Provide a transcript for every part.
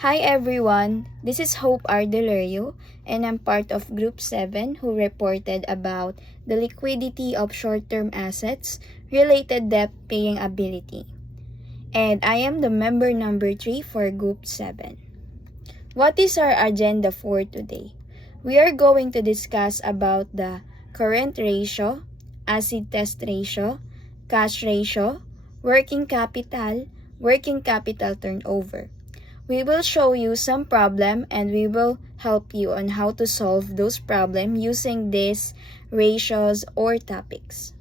Hi everyone, this is Hope Ardelerio and I'm part of Group 7 who reported about the liquidity of short-term assets, related debt paying ability. And I am the member number 3 for Group 7. What is our agenda for today? We are going to discuss about the current ratio, acid test ratio, cash ratio, working capital turnover. We will show you some problem and we will help you on how to solve those problems using these ratios or topics.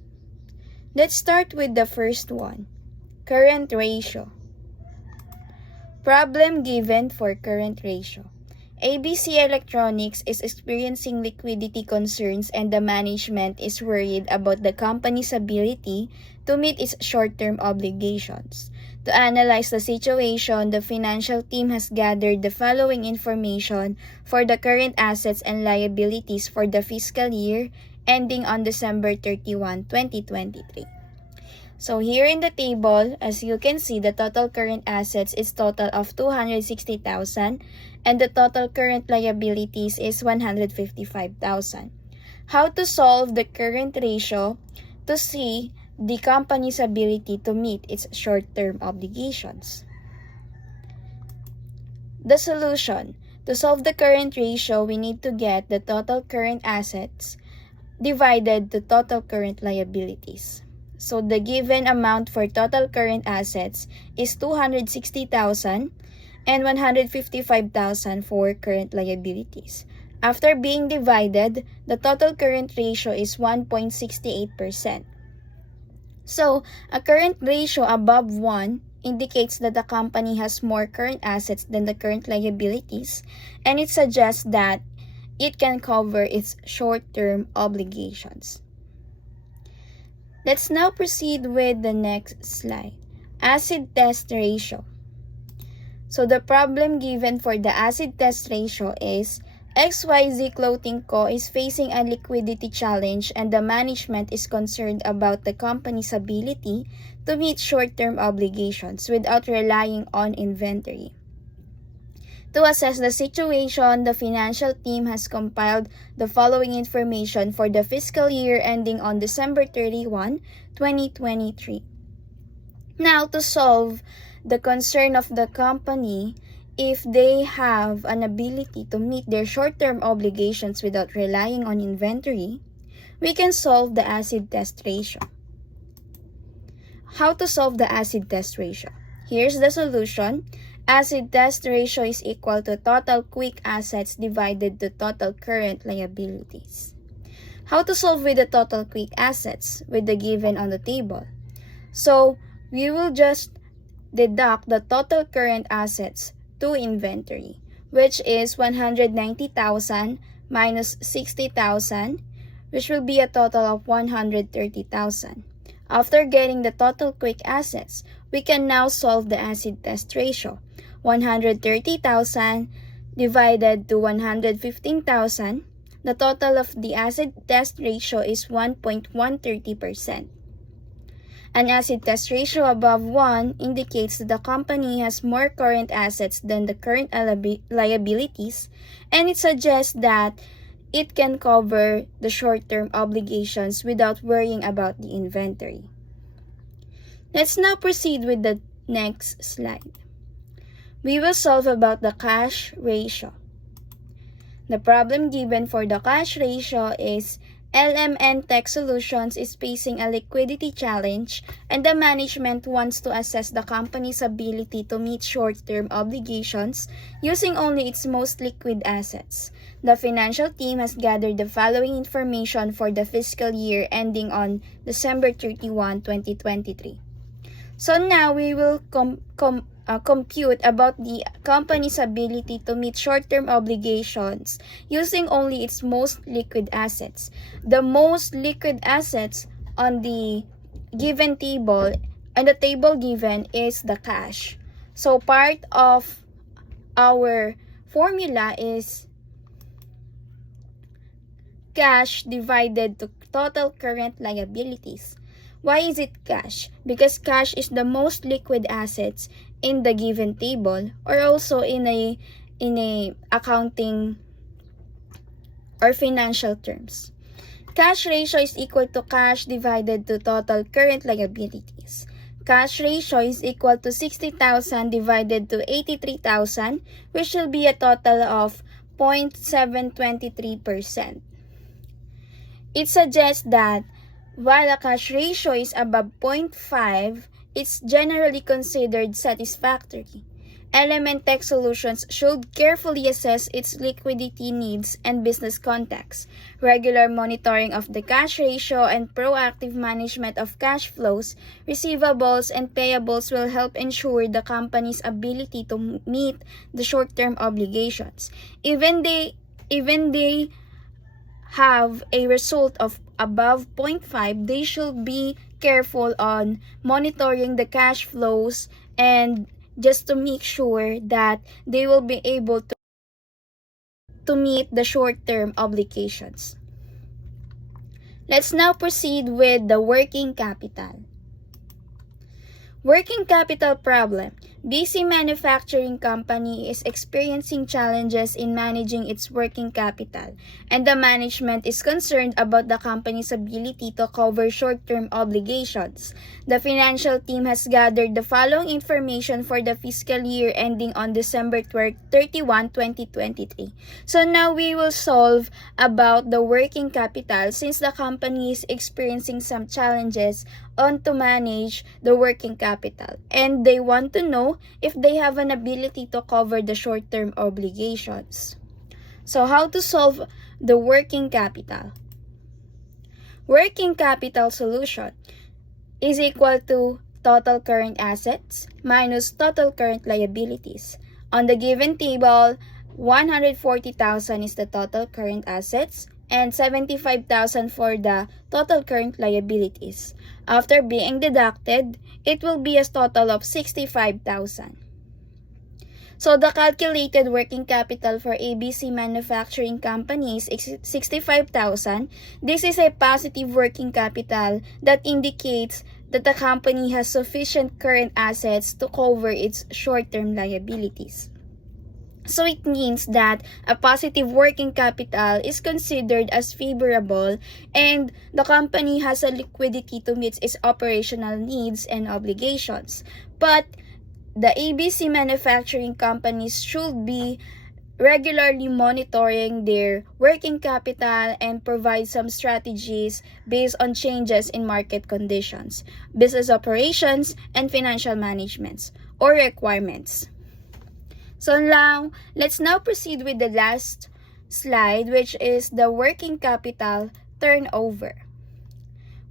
Let's start with the first one, current ratio. Problem given for current ratio. ABC Electronics is experiencing liquidity concerns and the management is worried about the company's ability to meet its short-term obligations. To analyze the situation, the financial team has gathered the following information for the current assets and liabilities for the fiscal year ending on December 31, 2023. So here in the table, as you can see, the total current assets is total of 260,000 and the total current liabilities is 155,000. How to solve the current ratio to see the company's ability to meet its short-term obligations. The solution. To solve the current ratio, we need to get the total current assets divided to total current liabilities. So the given amount for total current assets is 260,000 and 155,000 for current liabilities. After being divided, the total current ratio is 1.68%. So, a current ratio above 1 indicates that the company has more current assets than the current liabilities, and it suggests that it can cover its short-term obligations. Let's now proceed with the next slide. Acid test ratio. So the problem given for the acid test ratio is XYZ Clothing Co. is facing a liquidity challenge and the management is concerned about the company's ability to meet short-term obligations without relying on inventory. To assess the situation, the financial team has compiled the following information for the fiscal year ending on December 31, 2023. Now, to solve the concern of the company, if they have an ability to meet their short-term obligations without relying on inventory, we can solve the acid test ratio. How to solve the acid test ratio? Here's the solution. Acid test ratio is equal to total quick assets divided to total current liabilities. How to solve with the total quick assets with the given on the table? So, we will just deduct the total current assets to inventory, which is 190,000 minus 60,000, which will be a total of 130,000. After getting the total quick assets, we can now solve the acid test ratio. 130,000 divided to 115,000, the total of the acid test ratio is 1.130%. An acid test ratio above 1 indicates that the company has more current assets than the current liabilities, and it suggests that it can cover the short-term obligations without worrying about the inventory. Let's now proceed with the next slide. We will solve about the cash ratio. The problem given for the cash ratio is LMN Tech Solutions is facing a liquidity challenge and the management wants to assess the company's ability to meet short-term obligations using only its most liquid assets. The financial team has gathered the following information for the fiscal year ending on December 31, 2023. So now we will compute about the company's ability to meet short-term obligations using only its most liquid assets. The most liquid assets on the given table and the table given is the cash. So part of our formula is cash divided to total current liabilities. Why is it cash? Because cash is the most liquid assets in the given table or also in a accounting or financial terms. Cash ratio is equal to cash divided to total current liabilities. Cash ratio is equal to 60,000 divided to 83,000, which will be a total of 0.723%. It suggests that while a cash ratio is above 0.5, it's generally considered satisfactory. Element Tech Solutions should carefully assess its liquidity needs and business context. Regular monitoring of the cash ratio and proactive management of cash flows, receivables, and payables will help ensure the company's ability to meet the short-term obligations. Even they have a result of above 0.5, they should be careful on monitoring the cash flows and just to make sure that they will be able to meet the short-term obligations. Let's now proceed with the working capital. Working capital problem. BC Manufacturing Company is experiencing challenges in managing its working capital, and the management is concerned about the company's ability to cover short-term obligations. The financial team has gathered the following information for the fiscal year ending on December 31, 2023. So now we will solve about the working capital since the company is experiencing some challenges on to manage the working capital, and they want to know if they have an ability to cover the short-term obligations. So how to solve the working capital? Working capital solution is equal to total current assets minus total current liabilities. On the given table, 140,000 is the total current assets and 75,000 for the total current liabilities. After being deducted, it will be a total of 65,000. So the calculated working capital for ABC Manufacturing Company is 65,000. This is a positive working capital that indicates that the company has sufficient current assets to cover its short-term liabilities. So it means that a positive working capital is considered as favorable and the company has a liquidity to meet its operational needs and obligations. But the ABC Manufacturing Companies should be regularly monitoring their working capital and provide some strategies based on changes in market conditions, business operations, and financial management or requirements. So now, let's now proceed with the last slide, which is the working capital turnover.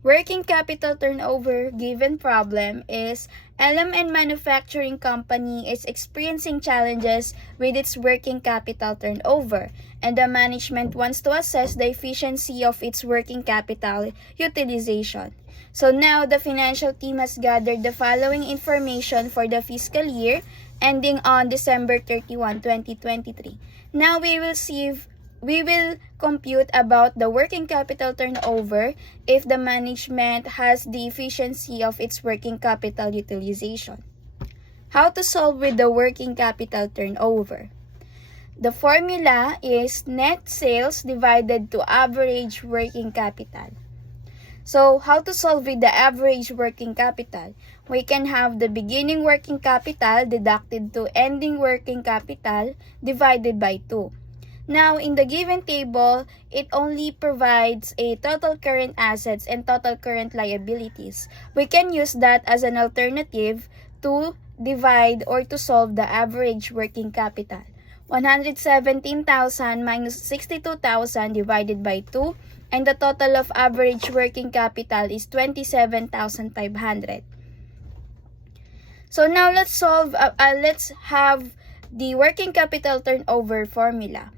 Working capital turnover given problem is LMN Manufacturing Company is experiencing challenges with its working capital turnover, and the management wants to assess the efficiency of its working capital utilization. So now, the financial team has gathered the following information for the fiscal year ending on December 31, 2023. Now we will compute about the working capital turnover if the management has the efficiency of its working capital utilization. How to solve with the working capital turnover? The formula is net sales divided to average working capital. So, how to solve with the average working capital? We can have the beginning working capital deducted to ending working capital divided by 2. Now, in the given table, it only provides a total current assets and total current liabilities. We can use that as an alternative to divide or to solve the average working capital. 117,000 minus 62,000 divided by 2, and the total of average working capital is 27,500. So now let's have the working capital turnover formula.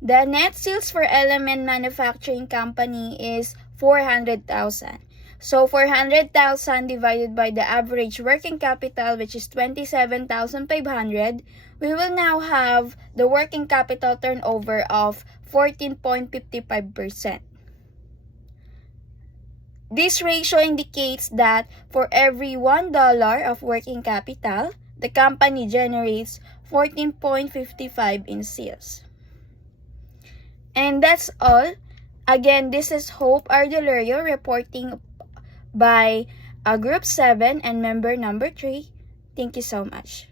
The net sales for LMN Manufacturing Company is 400,000. So 400,000 divided by the average working capital, which is 27,500, we will now have the working capital turnover of 14.55%. This ratio indicates that for every $1 of working capital, the company generates 14.55 in sales. And that's all. Again, this is Hope Ardelerio reporting by Group 7 and member number 3. Thank you so much.